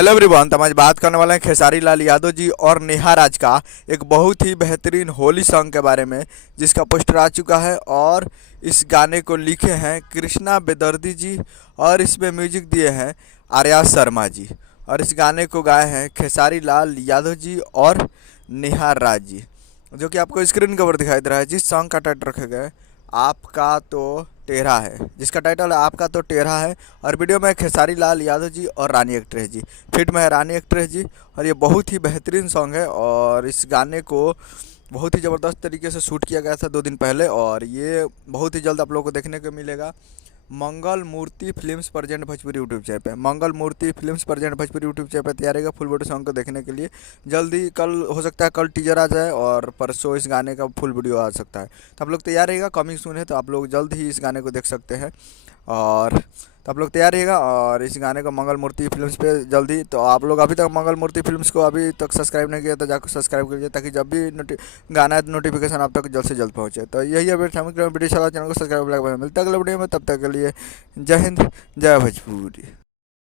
Hello everyone. तो हम आज बात करने वाले हैं खेसारी लाल यादव जी और नेहा राज का एक बहुत ही बेहतरीन होली सॉन्ग के बारे में, जिसका पोस्टर आ चुका है। और इस गाने को लिखे हैं कृष्णा बेदर्दी जी और इसमें म्यूजिक दिए हैं आर्या शर्मा जी। और इस गाने को गाए हैं खेसारी लाल यादव जी और नेहा राज जी, जो कि आपको स्क्रीन के ऊपर दिखाई दे रहा है। जिस सॉन्ग का टाइटल रखा गया है आपका तो टेढ़ा है, जिसका टाइटल है आपका तो टेढ़ा है। और वीडियो में खेसारी लाल यादव जी और रानी एक्ट्रेस जी, फिट में है रानी एक्ट्रेस जी। और ये बहुत ही बेहतरीन सॉन्ग है और इस गाने को बहुत ही ज़बरदस्त तरीके से शूट किया गया था 2 दिन पहले, और ये बहुत ही जल्द आप लोगों को देखने को मिलेगा Mangal Murti films present Bhojpuri YouTube channel पे। Mangal Murti films present Bhojpuri YouTube channel पे तैयार रहेगा फुल वीडियो सॉन्ग को देखने के लिए। जल्दी कल हो सकता है, कल टीजर आ जाए और परसों इस गाने का फुल वीडियो आ सकता है। तो आप लोग तैयार रहेगा, कमिंग सून है, तो आप लोग जल्द ही इस गाने को देख सकते हैं। और तो आप लोग तैयार रहिएगा और इस गाने को मंगल मूर्ति फिल्म्स पे जल्दी। तो आप लोग अभी तक मंगल मूर्ति फिल्म्स को अभी तक सब्सक्राइब नहीं किया तो जाकर सब्सक्राइब कीजिए, ताकि जब भी गाना नोटिफिकेशन आप तक जल्द से जल्द पहुंचे। तो यही अपडेट हम वीडियो चला, चैनल को सब्सक्राइब मिलता है अगले वीडियो में। तब तक के लिए जय हिंद, जय भोजपुरी।